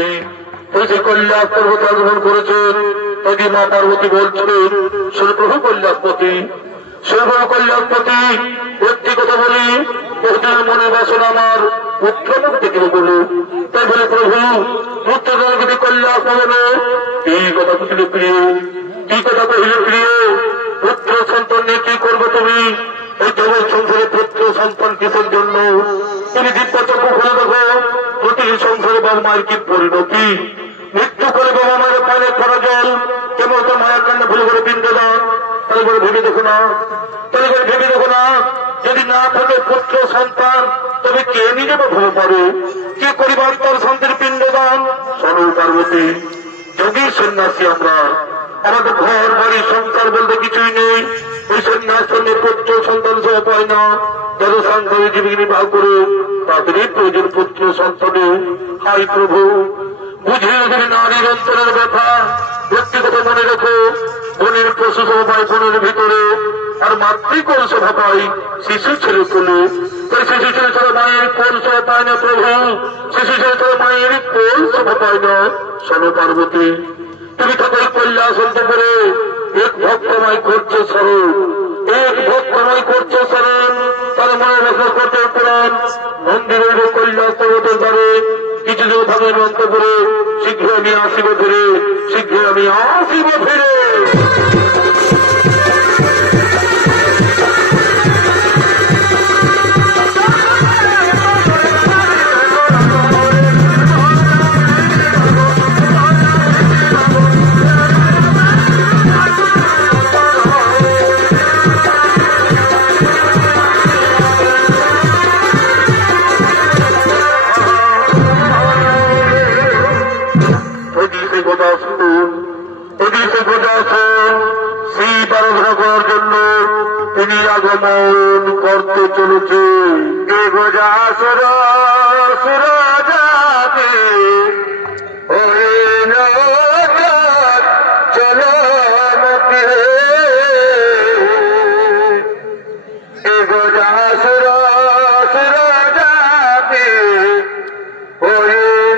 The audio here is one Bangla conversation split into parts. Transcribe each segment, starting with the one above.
পার্বতী সেই কৈলাস পর্বত আগমন করেছেন। তবে মা পার্বতী বলছেন, প্রভু কৈলাসপতি, প্রভু কৈলাসপতি, একটি কথা বলি, বহুদিনের মনে বাসনা আমার পুত্রমুখ থেকে বলো। তাই বলে প্রভু পুত্র যদি কৈলাস ভবনে এই কথা বুঝলে প্রিয়, কি কথা কহিলে প্রিয়, পুত্র সন্তান নিয়ে কি করবে তুমি? এই জগৎ সংসারে পুত্র সন্তান কিসের জন্য? তুমি দিব্যচক্ষু খুলে দেখো, প্রতিটি সংসারে বাবা মায়ের কি পরিণতি। মৃত্যু করে বাবা মায়ের পানে করা জল কেমন তো মায়ের কান্না ভুলে করে পিণ্ডদান। তাহলে করে ভেবে দেখো না, তাহলে করে ভেবে দেখো না, যদি না থাকে পুত্র সন্তান তবে কে নিজে ভাবে পারে, কে পরিবার তার সন্তানের পিণ্ডদান? শোনো পার্বতী, যোগী সন্ন্যাসী আমরা, আমাদের ঘর বাড়ি সংসার বলতে কিছুই নেই। ওই সন্ন্যাস সঙ্গে পুত্র সন্তান সহ পায় না। যারা সংসারে জীবিকা নির্বাহ করে তাদেরই প্রয়োজন পুত্র সন্তানে। হাই প্রভু, বুঝিয়ে দেবে নারীর অন্তরের ব্যথা। ব্যক্তিগত মনে রেখো, বোনের প্রসূত পায় বোনের ভিতরে, আর মাতৃকোল শোভা পাই শিশু ছেলে কোলে। তাই শিশু ছেলে ছাড়া মায়ের কোল শোভা পায় না প্রভু, শিশু ছেলে ছাড়া মায়ের কোল শোভা পায় না। শোনো পার্বতী, তুমি তাদের কৈলাস অন্তপুরে এক ভক্তময় করছে স্মরণ, এক ভক্তময় করছে স্মরণ, তার মনে রেখা করতে পুরাণ মন্দিরের কৈলাস পর্বতের দ্বারে কিছুদিন ভাবের অন্তপুরে। শীঘ্র আমি আসিব ফিরে, শীঘ্র আমি আসিব ফিরে। তিনি আগমন করতে চলেছে। সুর সুর যাবে চলো সুর সুর যাবে চলো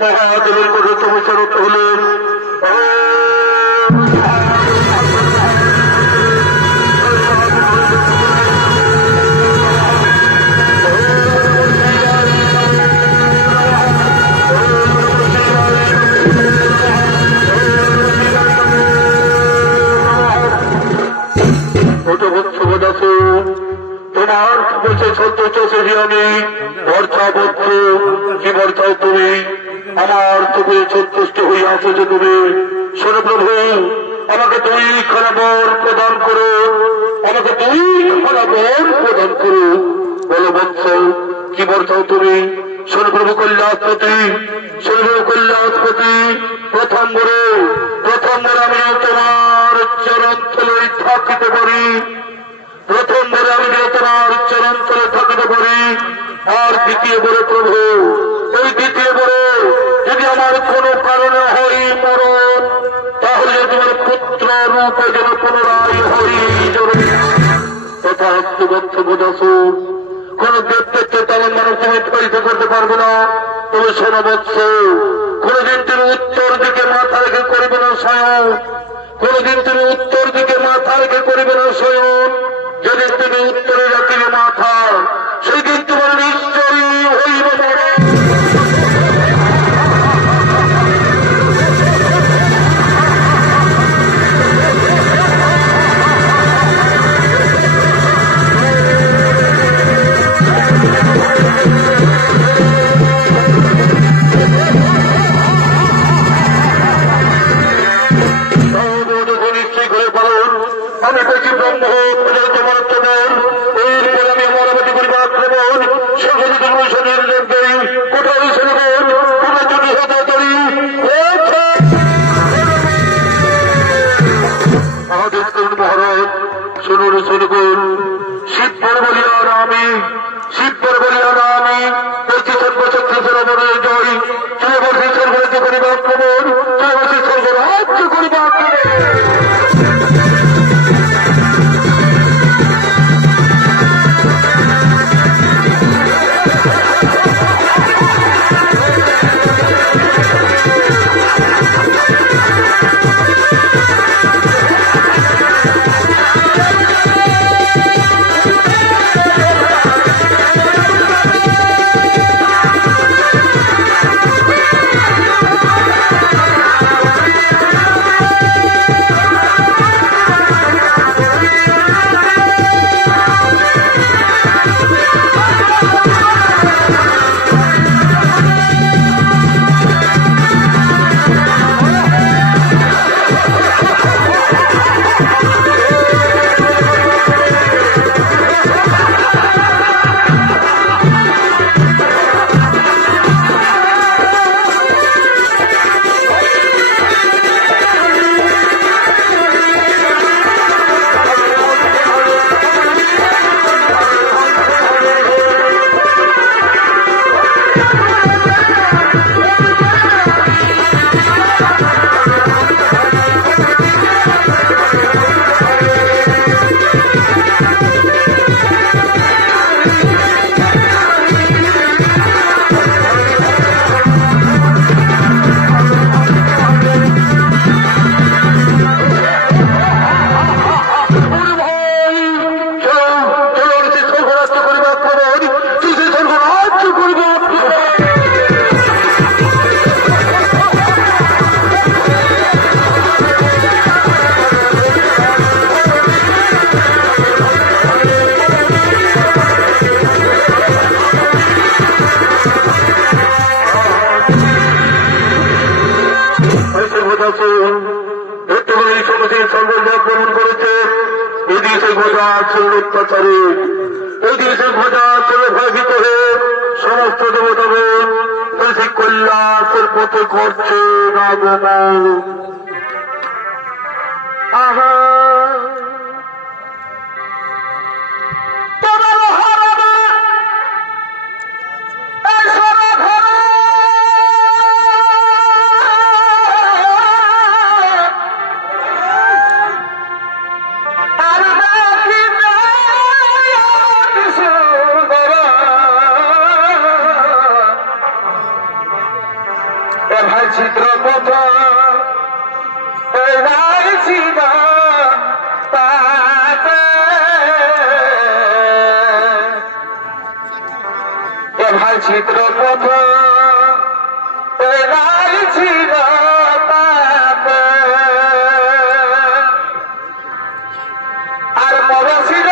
মহাদেবের কঠোরতম শরৎ হল তোমার বলছে সন্তুষ্ট সেটি আমি ভরসা বদ্ধ কি ভরসাও তুমি আমার তুমি সন্তুষ্ট হইয়া আছো যে তুমি শোনো প্রভু আমাকে দুই খানা বর প্রদান করো আমাকে দুই খানা বর প্রদান করো বলো বৎস কি ভরসাও তুমি শোনো প্রভু কল্যাণপতি শোনো প্রভু কল্যাণপতি প্রথম বরে আমি তোমার চরণ তলে থাকিতে পারি প্রথম বরে আমি যে তোমার চরণ তলে থাকিতে পারি আর দ্বিতীয় বরে প্রভু এই দ্বিতীয় বরে যদি আমার কোনো কারণে হই মরণ তাহলে তোমার পুত্র রূপে যেন পুনরায় হই তথা হস্তগত বোঝাস কোন ব্যক্তিত্ব তেমন মানুষ তুমি পরীক্ষা করতে পারবে না তুমি শোনো বৎস কোনদিন তুমি উত্তর দিকে মাথা রেখে করবে না স্বয়ং কোনদিন তুমি উত্তর দিকে মাথা রেখে করবে না স্বয়ং যেদিন তুমি উত্তরে রাখিবে মাথা সেই দিন তোমার নিশ্চয়ই হইবে আমি বেশি ব্রহ্ম তোমার তোমার এরপর আমি মরামতি করিবা আক্রমণ সকলে তুমি শরীর লেগে কোথায় শুনবেন কোন যদি হতে পারি আমাদের কোন মহারাজ শুনুন শুনবেন শিবপর বলিয়ার আমি বেশি সর্বশক্তি সরবরে জয় চলে বসে সর্বরাজ্য করিবা আক্রমণ চলে বসে সর্বরাজ্য করিবা আক্রমণ আক্রমণ করেছে এদিকে ঘোষা ছিল অত্যাচারে এদিকে ঘোষা ছিল ভয়ভীত হয়ে সমস্ত দেবতাগণ বেশি কল্যাণের পথে করছে না গমন আহা পথ ছিল ভাই চিত্র পথ ছিল আর মর ছিল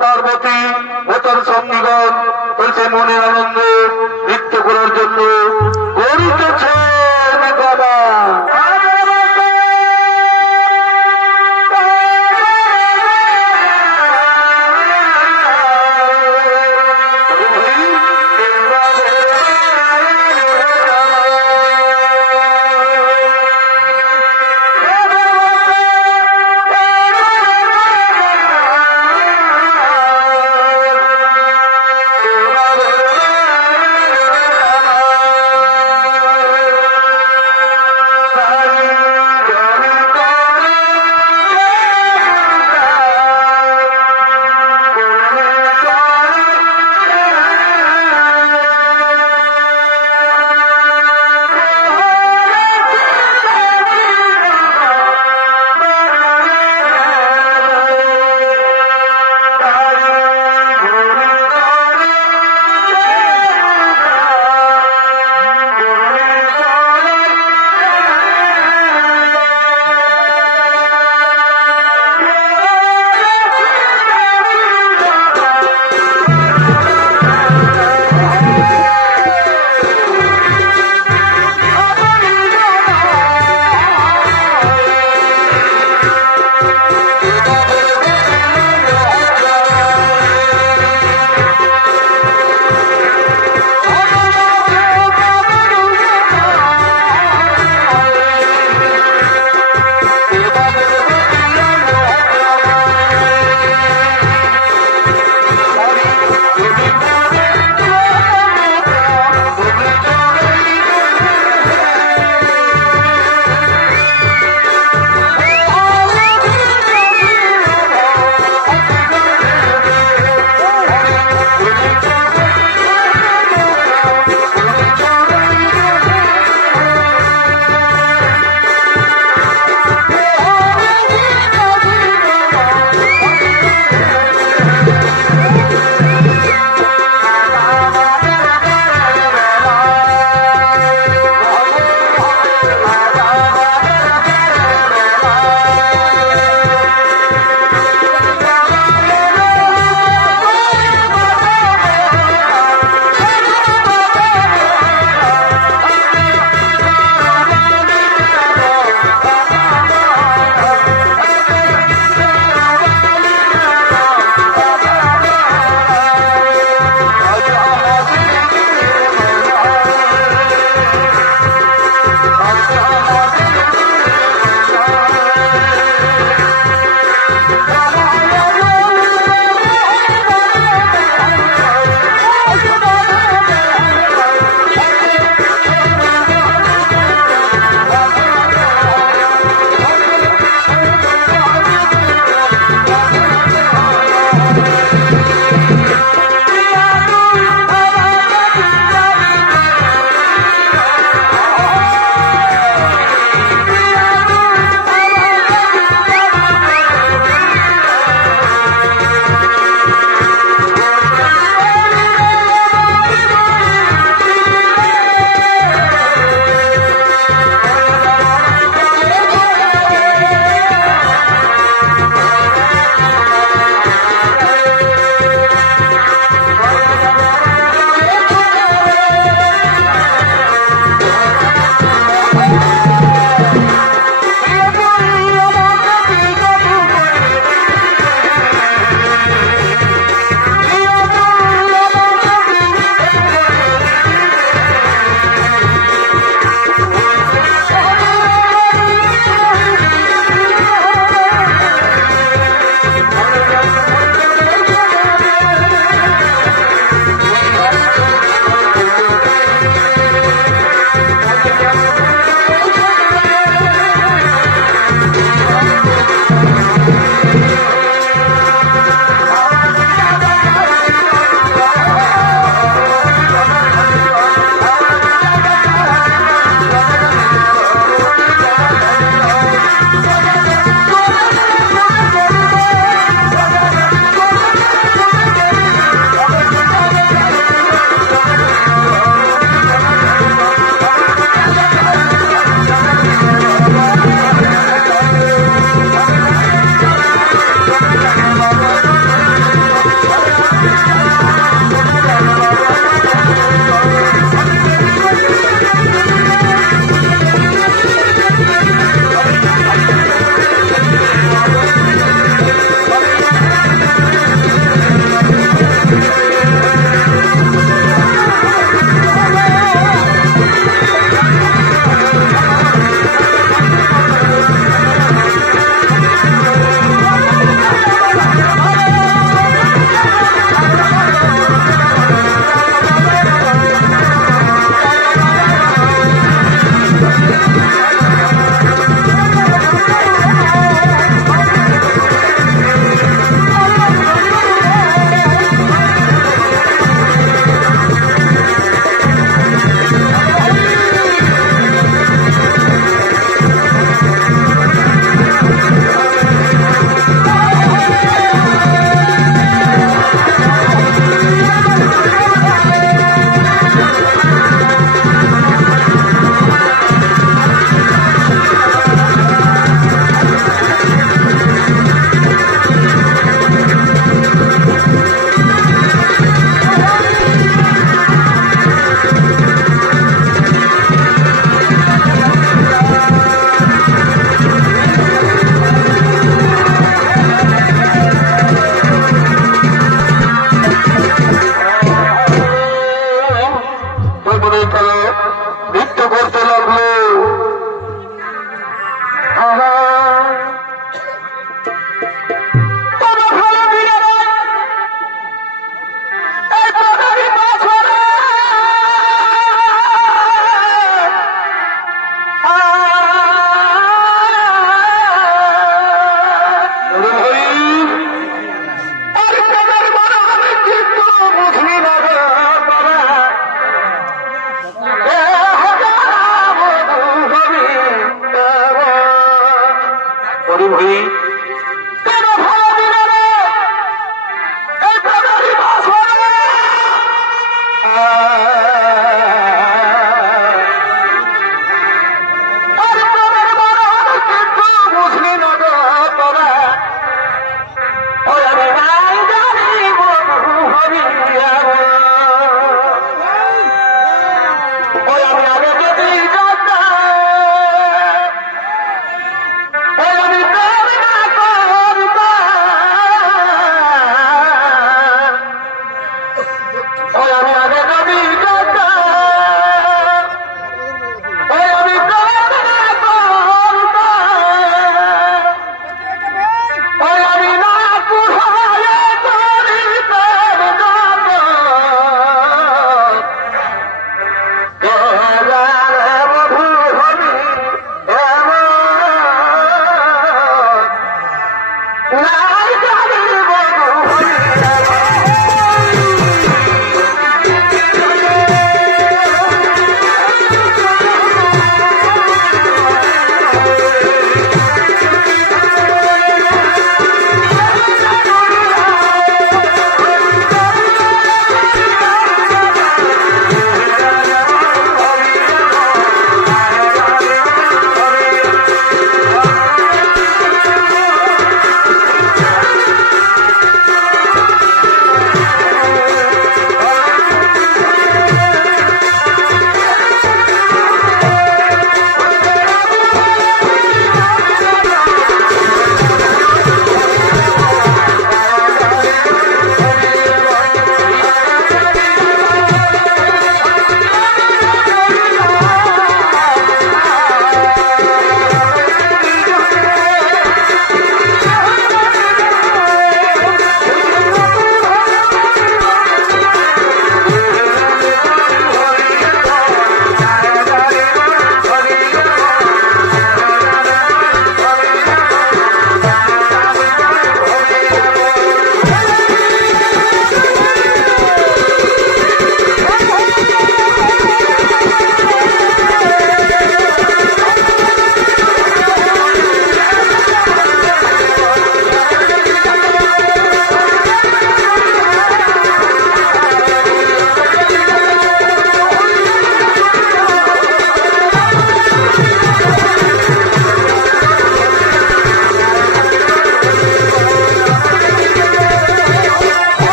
তার পথে মনের আনন্দে নৃত্য করার জন্য গড়িতেছে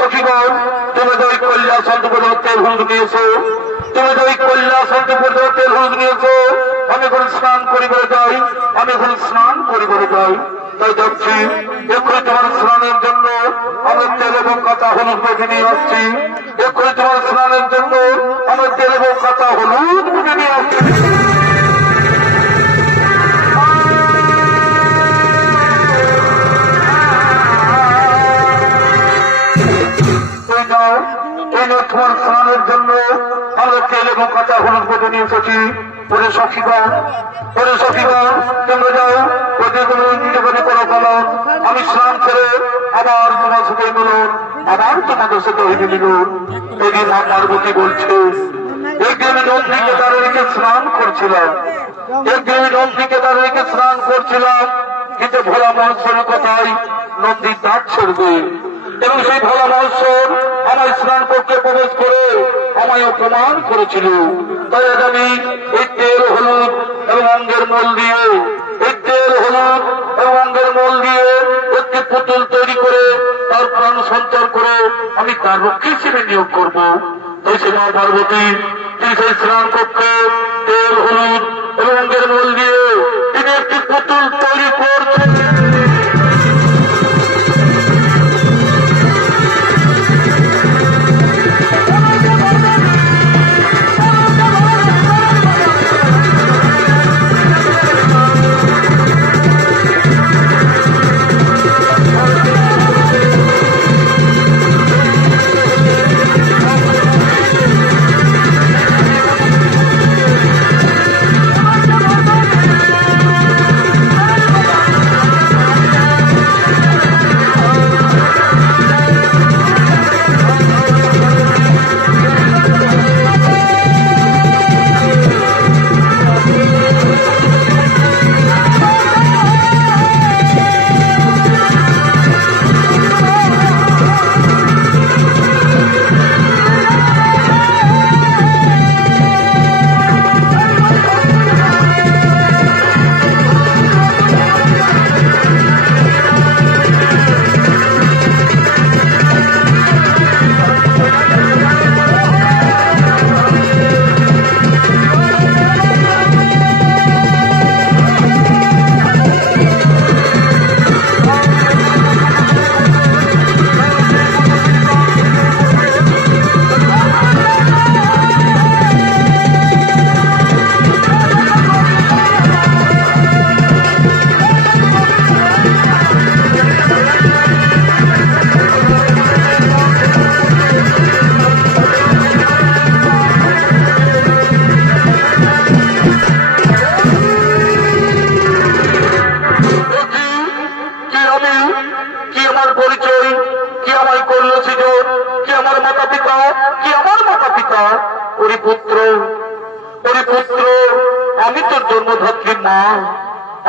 সখীগণ, তুমি তো ওই কৈলাসন্তপুর তেল হলুদ নিয়েছো, তুমি তো ওই কৈলাসন্তপুর তেল হলুদ নিয়েছো। আমি এখন স্নান করিবারে যাই, আমি এখন স্নান করিবারে যাই। তাই যাচ্ছি, এক্ষুনি তোমার স্নানের জন্য আমি তেল এবং কাঁচা হলুদ বেঁধে নিয়ে আসছি। এক্ষুনি তোমার স্নানের জন্য আমি তেল এবং কাঁচা হলুদ বেঁধে নিয়ে আসছি। তোমার স্নানের জন্য আমরা তেল এবং কাঁচা হলুদ বেঁধে নিয়ে এসেছি। ওরে সখীগণ, ওরে সখীগণ, তোমরা যাও, ওদের কোনো নিজেকে করো বলো। আমি স্নান করে আবার তোমার সাথে মিলন, আবার তোমাদের সাথে হয়ে মিলন। এই মা পার্বতী বলছে, একদিন আমি নন্দীকে তার রেখে স্নান করছিলাম, একদিন আমি নন্দীকে তার রেখে স্নান করছিলাম, কিন্তু ভোলা মহোৎসবের কথাই নন্দীর দাঁত ছড়বে এবং সেই ভোলা মহোৎসব আমার স্নান কক্ষে প্রবেশ করে আমায় অপমান করেছিল। তাই আজ আমি এই তেল হলুদ এবং অঙ্গের মল দিয়ে, এই তেল হলুদ এবং অঙ্গের মল দিয়ে একটি পুতুল তৈরি করে তার প্রাণ সঞ্চার করে আমি তার রক্ষী হিসেবে নিয়োগ করব। তাই সে মা পার্বতী তিনি সেই স্নান কক্ষে তেল হলুদ এবং অঙ্গের মল দিয়ে তিনি একটি পুতুল তৈরি করছেন।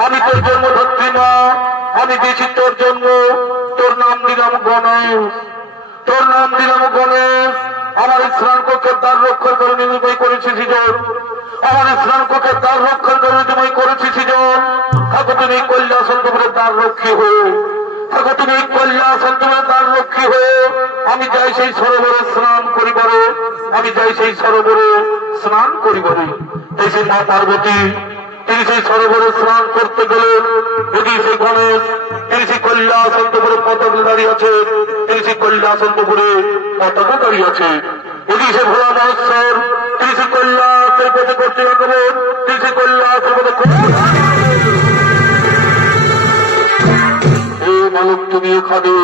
আমি তোর জন্মধাত্রী মা, আমি দিয়েছি তোর জন্ম, তোর নাম দিলাম গণেশ, তোর নাম দিলাম গণেশ। আমার স্নান কক্ষের দ্বার রক্ষণ করে নির্ময় করেছি সৃজন, আমার স্নান কক্ষের দ্বার রক্ষণ করে নির্ময় করেছি সৃজন। থাকো তুমি কৈলাসন্তপুরের দ্বার রক্ষী হয়ে, থাকো তুমি কৈলাসন্তপুরের দ্বার রক্ষী হয়ে। আমি যাই সেই সরোবরে স্নান করিবারে, আমি যাই সেই সরোবরে স্নান করিবারে। তাই সেই মা পার্বতী তিনি সেই সরোবরে স্নান করতে গেলেন। যদি সেই গণেশ তিনি সেই কৈলাসন্তপুরে পতাকা দাঁড়িয়ে আছে, তিনি সেই কৈলাসন্তপুরে পতাকা দাঁড়িয়ে আছে। যদি সে ভোলা মহোৎসব তিনি সেই কৈলাসের পথে করতে লাগবেন, তিনি সেই কৈলাসের পথে বালক তুমি এখানে,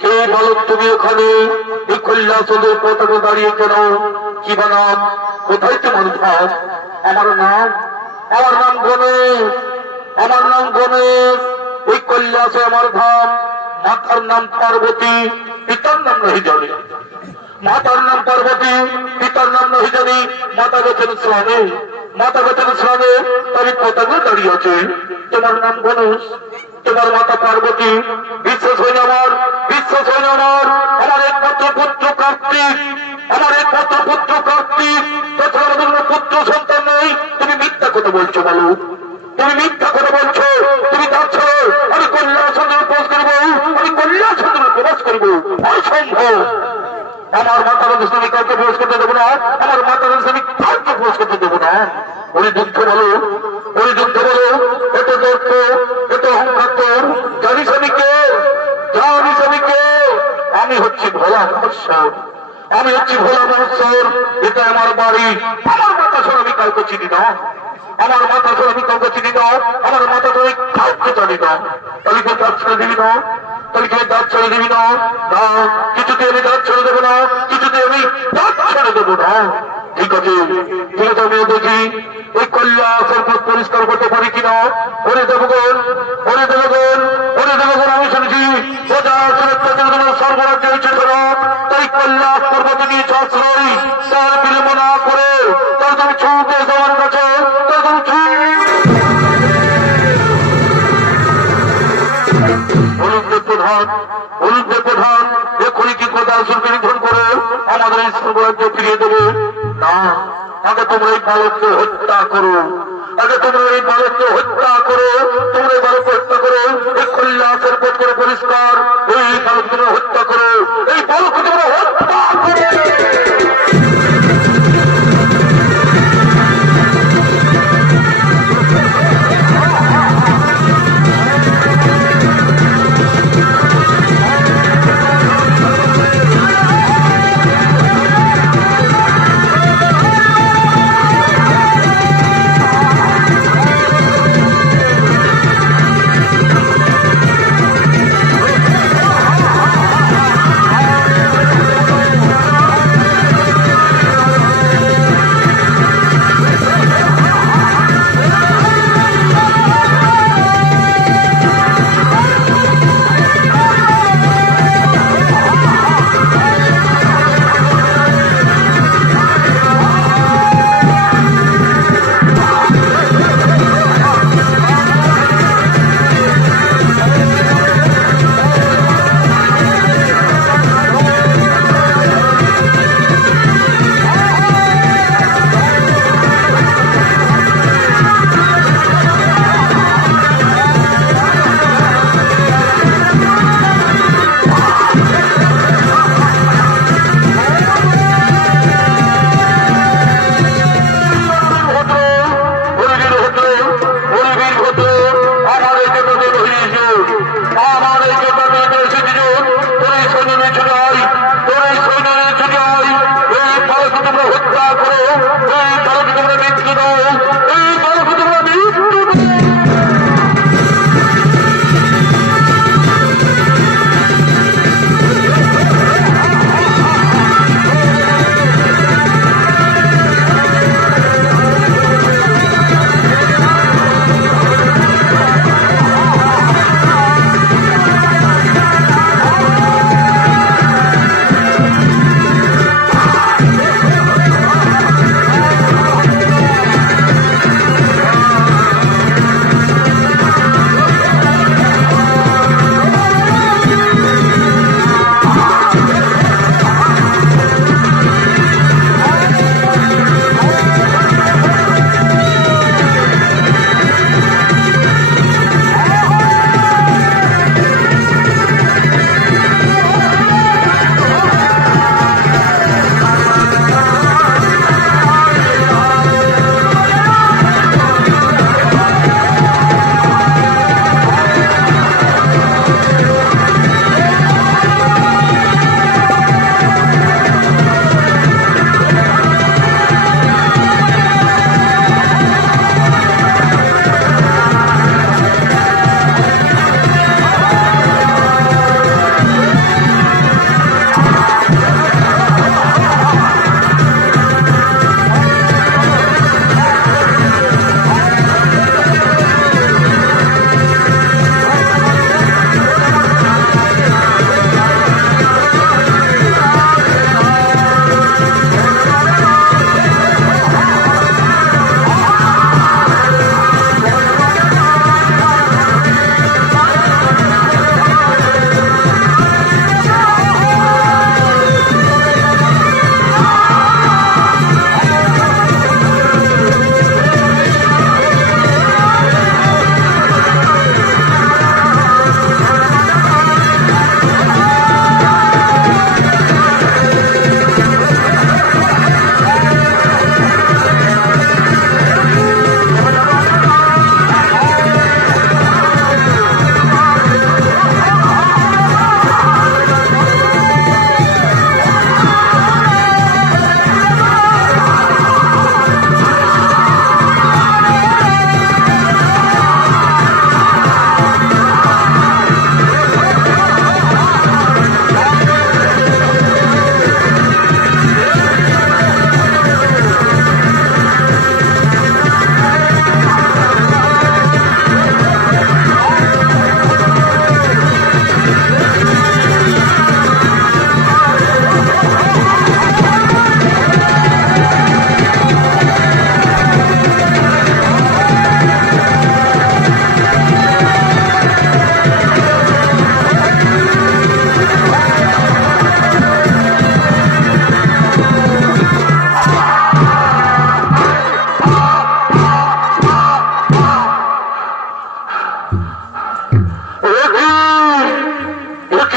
কে বালক তুমি এখানে এই কৈলাসের পতাকা দাঁড়িয়ে কেন? কি বানাম? কোথায় তোমার ভাব? আমার নাম, আমার নাম গণেশ, আমার নাম গণেশ। ওই কৈলাসে আমার ধাম। মাতার নাম পার্বতী, পিতার নাম নহি জানি, মাতার নাম পার্বতী, পিতার নাম নহি জানি। মাতা গেছেন স্নানে, মাতা গেছেন স্নানে, তারই পতাকা দাঁড়িয়ে আছে। তোমার নাম গণেশ, তোমার মাতা পার্বতী। বিশ্বাস হয়নি আমার, বিশ্বাস হয়নি আমার। আমার একমাত্র পুত্র কার্তিক, আমার একমাত্র পুত্র কার্তিক, তাছাড়া আমাদের পুত্র সন্তান নেই। তুমি মিথ্যা কথা বলছো বলো, তুমি মিথ্যা কথা বলছো। তুমি যাচ্ছ আমি কৈলাসচন্দ্রে প্রবেশ করবো, আমি কৈলাসচন্দ্রে প্রবেশ করবো, অসম্ভব। আমার মাতার দেশে আমি কাউকে প্রবেশ করতে দেবো না, আমার মাতার দেশে আমি কাউকে প্রবেশ করতে দেবো না। ওই যুদ্ধ বলো, ওই যুদ্ধ বলো, এত দর্প, এত অহংকার তোর, জানিস আমি কে? জানিস আমি কে? আমি হচ্ছি ভোলা মহোৎসব, আমি হচ্ছি ভোলা মহোৎসব। এটা আমার বাড়ি, আমার মাতা ছাড়া আমি কাউকে চিনি না, আমার মাতা ছাড়া আমি কাউকে চিনি না, আমার মাতা ছাড়া আমি কাউকে জানি না। তাহলে কেউ দাঁত ছেড়ে দিবি না, তাহলে কেউ দাঁত ছেড়ে দিবি না? না, কিছুতে আমি দাঁত ছেড়ে দেবো না, কিছুতে আমি দাঁত ছেড়ে দেবো না। ঠিক আছে, ঠিক আছে, আমিও দেখি ওই কৈলাসের পথ পরিষ্কার করতে পারি কিনা। ওরে দেবগণ, ওরে দেবগণ, ওরে দেবগণ, আমি শুনেছি সর্বরাজ্য হয়েছে ধরত, তাই কৈলাস পর্বতে নিয়েছে আশ্রয়। তার বিলম্ব না করে তার তুমি ছুটে যাওয়ার কাছে, তার তুমি হলুদের প্রধান, হলুদের প্রধান এখনই কি কথা শুনকে নিধন করে আমাদের এই সর্বরাজ্য ফিরিয়ে দেবে না। আগে তোমরা এই বালককে হত্যা করো, আগে তোমরা এই বালককে হত্যা করো, তোমরা এই বালককে হত্যা করো, এই কৈলাসের পথ করে পরিষ্কার, এই বালক তোমরা হত্যা করো, এই বালককে তোমরা হত্যা করো।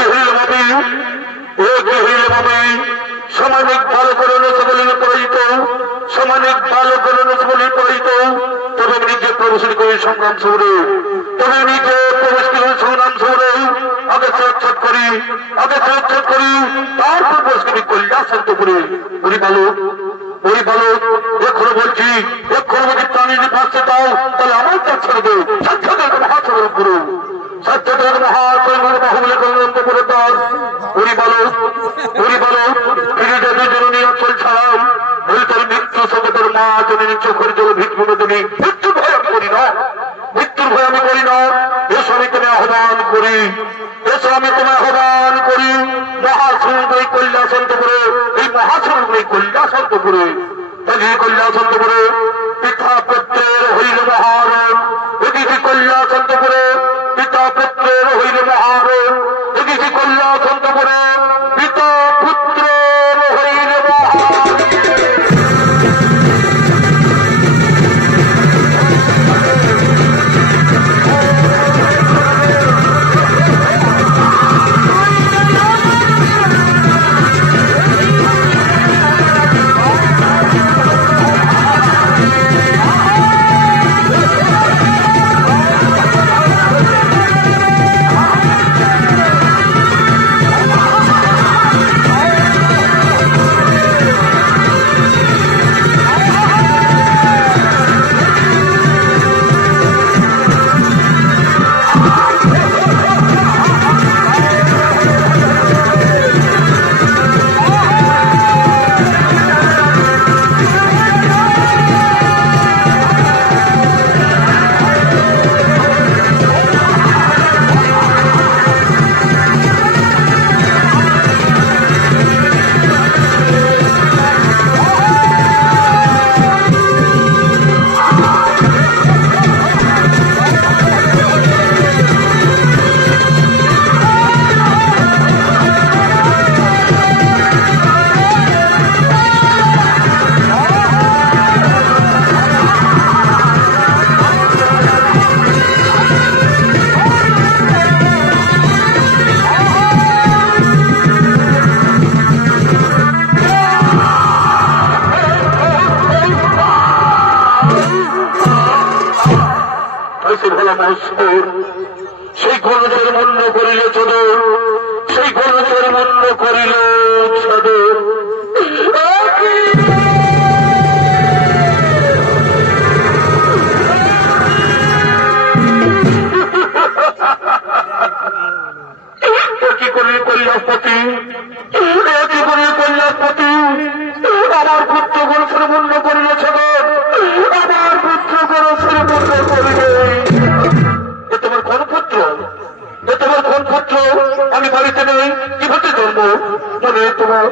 কি হইল মামি, ও কি হইল মামি? সামাজিক ভালো করে নেছে বলে পরাজিত, সামাজিক ভালো করে নেছে বলে পরাজিত। তবে নিজে প্রবেশ করে সংগ্রাম শহরে, তবে নিজে প্রবেশ করে সংগ্রাম শহরে আগে সুরক্ষা করি, আগে সুরক্ষা করি, তারপর প্রবেশ করি কৈলাসন্তপুরে। ওই বালক, ওই বালক, এখনো বলছি, এখনো বলছি প্রাণী ভাসতে দাও, তাহলে আমার কাজ ছেড়ে দেও। সাক্ষাৎ মহাসগর গুরু, সাক্ষাৎ মহাসগর বাহুবলে কল্যাণ করে দাস। ওই বালক, ওই বালক, ফিরে যাবে জননী অঞ্চল ছাড়াও, ওই তোর মৃত্যু সঙ্গে তোর মা জননী চোখের জল ভিক্ষুবে তুমি। মৃত্যুর ভয় আমি করি না, মৃত্যুর ভয় আমি করি না। এসো আমি তোমায় আহ্বান করি, এসো আমি তোমায় আহ্বান করি। মহাসমুদ্র এই কৈলাসন্তপুরে, এই মহাসমুদ্র এই কৈলাসন্তপুরে, এই কৈলাসন্তপুরে পিতা পুত্রের হইল মহারণ। এদিকে কৈলাসন্তপুরে পিতা পুত্রের হইল মহারণ। এদিকে কৈলাসন্তপুরে পিতা পুত্রের হইল মহারণ। সেই গণের মূল্য করিলে চোদর, সেই গণের মূল্য করিল সদর। কি করিল কৈলাসপতি, কি করিল কৈলাসপতি? আমার পুত্র গণের মূল্য করিল সদর, আমার পুত্র গণের মূল্য করিল। তোমার কোন পুত্র, তোমার কোন পুত্র? আমি বাড়িতে নেই, কিভাবে জন্ম? মনে তোমার,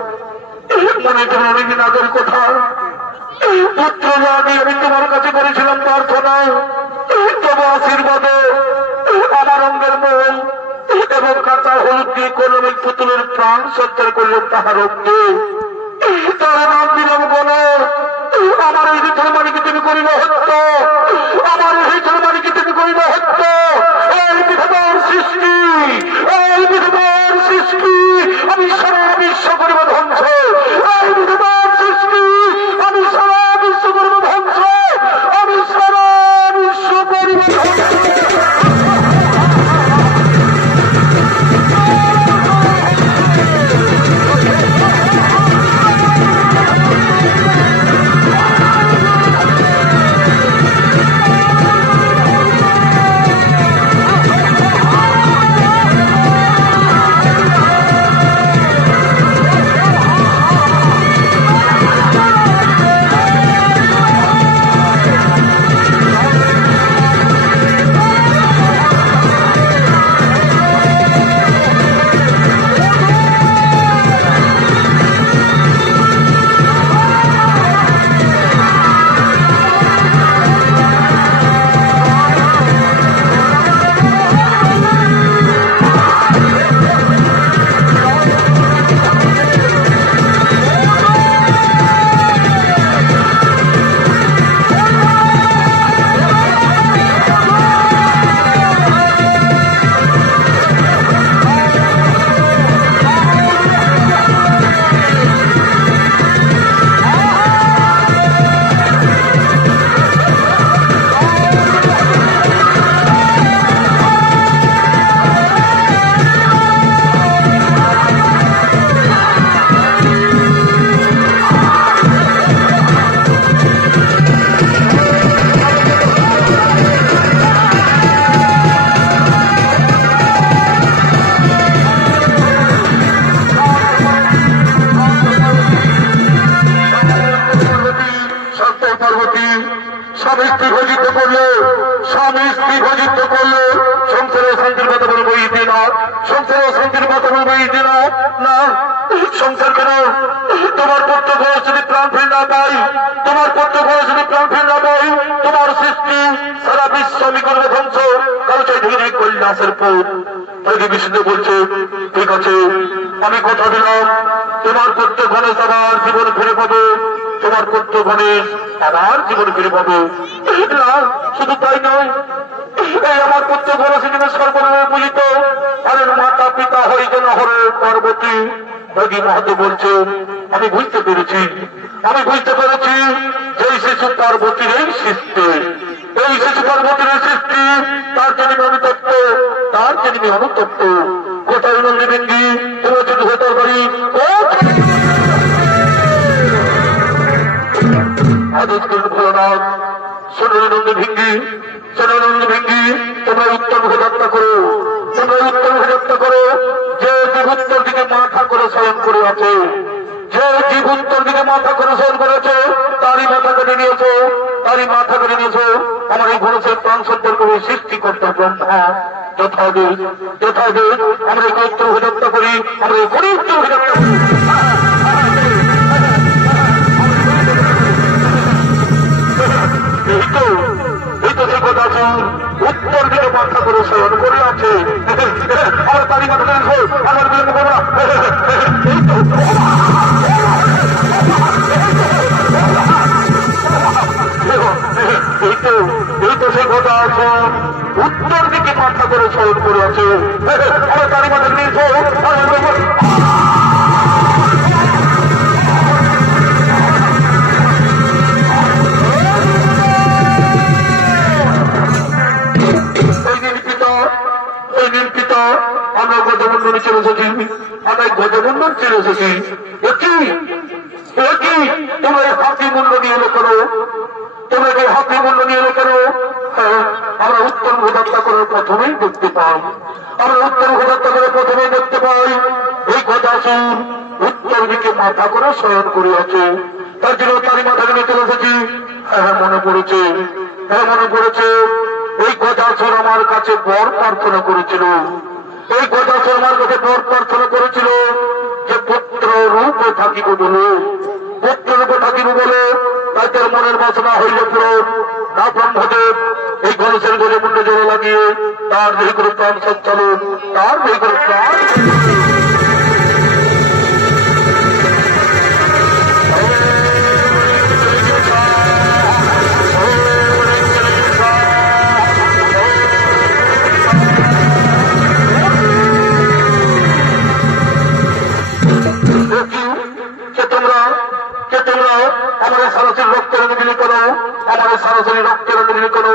মনে তোমার অনেকদিন আগের কথা। পুত্র আগে আমি তোমার কাছে করেছিলাম প্রার্থনা, তবে আশীর্বাদে আমার অঙ্গের মন এবং কাঁচা হলুদ দিয়ে কলমের পুতুলের প্রাণ সঞ্চার করলেন তাহার অঙ্গে। তার নাম দিলাম গণর। আমার এই ধর্মানিকে তুমি করিল হত্যা, আমার এই ধর্মানিকে তুমি করিল হত্যা। এই বিধবার সৃষ্টি, এই বিধবার সৃষ্টি আমি সারা বিশ্ব করিব ধ্বংস। এই বিধবার সৃষ্টি আমি সারা বিশ্ব করিব ধ্বংস, আমি সারা বিশ্ব করিব ধ্বংস। স্বামী স্ত্রী যুদ্ধ করলো, স্বামী স্ত্রী যুদ্ধ করলো, সংসারে শান্তির কথা বলবো এই দিন, সংসারে শান্তির কথা বলবো এই দিন না। সংসার কেন? তোমার পুত্র ঘরে যদি প্রাণ ফিরে না পাই, তোমার পুত্র ঘরে যদি প্রাণ ফিরে না পাই, তোমার সৃষ্টি সারা বিশ্ব আমি করবো ধ্বংস। কারো চাই ধীরে কৈলাসের পথ। তাই বিষ্ণু বলছে, ঠিক আছে, আমি কথা দিলাম তোমার পুত্র ঘরে আবার জীবন ফিরে পাবে, তোমার পুত্র ঘরে আবার জীবন ফিরে পাবে। না, শুধু তাই নয়, এই আমার পুত্র ঘরে সেখানে সর্বনামে পূজিত হরের মাতা পিতা হরিজন হরে পার্বতী যোগী মহাদেব বলছে, আমি বুঝতে পেরেছি, আমি বুঝতে পেরেছি যে এই শিশু পার্বতীর এই সৃষ্টি, এই শিশু পার্বতীর সৃষ্টি, তার জন্য আমি তত্ত্ব, তার জন্য অনুতপ্ত। কোথায় নন্দীবিন্দী তোমার যদি হতে পারি ভোলানাথ সোনানন্দ ভিঙ্গি, সোনানন্দ ভিঙ্গি, তোমরা উত্তর মুখে যাত্রা করো, তোমরা উত্তর মুখে যাত্রা করো। যে জীব উত্তর দিকে মাথা করে শয়ন করে আছে, যে জীব উত্তর দিকে মাথা করে শয়ন করেছে, তারই মাথা কেটে নিয়েছো, তারই মাথা কেটে নিয়েছো। আমার এই ঘনসের প্রাণ সজ্জার করে সৃষ্টিকর্তা ব্রহ্মা যথাদেব, যথাদেব আমরা এই উত্তর মুখে যাত্রা করি, আমরা এই করি উত্তর মুখে যাত্রা করি। উত্তর দিকে মাথা করে শয়ন করে আছে, আমার তারি মাথা আমার বিলম্ব করবো না। এই তো সে কথা আছে, উত্তর দিকে মাথা করে শয়ন করে আছে, আমার তারি মাথা নিয়েছে। আমরা গজমন্ডলী চলে এসেছি, আমরা গজমন্ডল চলে এসেছি। তোমরা এই হাতি মূল্য নিয়ে এলো কেন? তোমরা এই হাতি মূল্য নিয়ে এলো কেন? আমরা উত্তর মুখযাত্রা করে প্রথমেই দেখতে পাই, আমরা উত্তর মুখযাত্রা করে প্রথমেই দেখতে পাই এই গজাসুর উত্তর দিকে মাথা করে শয়ন করে আছে, তার জন্য তারই মাথা নিয়ে চলে এসেছি। হ্যাঁ মনে পড়েছে, হ্যাঁ মনে পড়েছে, এই গজাসুর আমার কাছে বর প্রার্থনা করেছিল, এই গজাসুর আমার কাছে বর প্রার্থনা করেছিল যে পুত্র রূপে থাকিব বলে, পুত্র রূপে থাকিব বলে, তাই তার মনের বাসনা হইল পূরণ না। ব্রহ্মদেব এই গণেশের গজে মুন্ডে জোরে লাগিয়ে তার দেহি করে প্রাণ সঞ্চালন, তার দেহি করে প্রাণ আমাদের সরাসরি রক্তের নিবিলি করো, আমাদের সরাসরি রক্তের নিবিলি করো।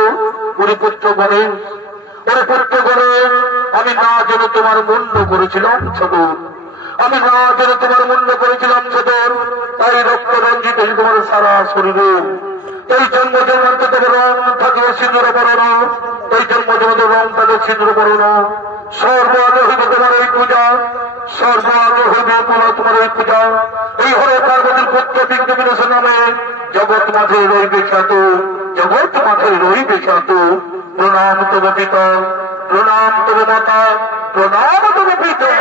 ওরে পুত্র গণে, ওরে পুত্র গণে, আমি না জেনে তোমার মূল্য করেছিলাম সদর, আমি না জেনে তোমার মূল্য করেছিলাম সদর, তাই রক্ত রঞ্জিত তোমার সারা শরীরে। এই জন্ম জন্মান্তে তোমার রং থাকবে সিঁদুর পড়ো না, এই জন্ম জন্মান্তে রং থাকবে সিঁদুর পড়ো না। সর্ব আগে হইবে তোমার এই পূজা, সর্ব আগে হইবে তোমার এই পূজা। এই হরে পার্বতীর পুত্র বিঘ্ন বিনাশের নামে জগৎ মাঝে রইবে খ্যাত, জগৎ মাঝে রইবে খ্যাত। প্রণাম তবে পিতা, প্রণাম তবে মাতা, প্রণাম তবে পিতা।